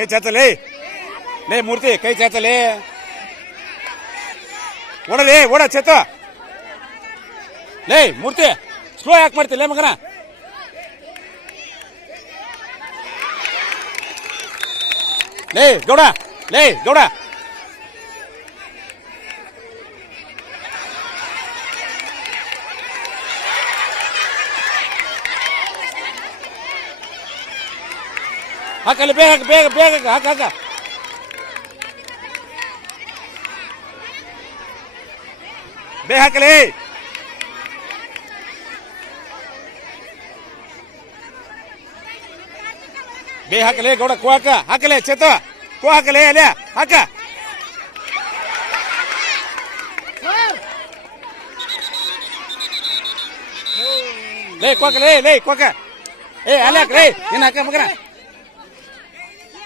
ಕೈ ಚಾಚಲೇ ಲೇ ಮೂರ್ತಿ ಕೈ ಚಾಚಲೇ ಓಡಲೇ ಓಡ ಚೇತ ಲೇ ಮೂರ್ತಿ ಸ್ಲೋ ಯಾಕೆ ಮಾಡ್ತಿಲ್ಲ ಮಗನ ಲೇ ಗೌಡ ಲೇ ಗೌಡ ಹಾಕಲ್ಲಿ ಬೇಗ ಬೇಗ ಬೇಗ ಹಾಕ ಹಾಕ ಬೇಗ ಹಾಕಲಿ ಬೇಗ ಹಾಕಲಿ ಗೌಡ ಕೋ ಹಾಕ ಹಾಕಲೇ ಚೇತ ಕೋ ಹಾಕಲೇ ಅಲ್ಲೇ ಹಾಕ ಲೇ ಕೋಕ ಲೇ ಲೇ ಕೋಕ ಏ ಅಲ್ಲ ಹಾಕ ಲೇ ಏನ್ ಹಾಕ ಮಗನ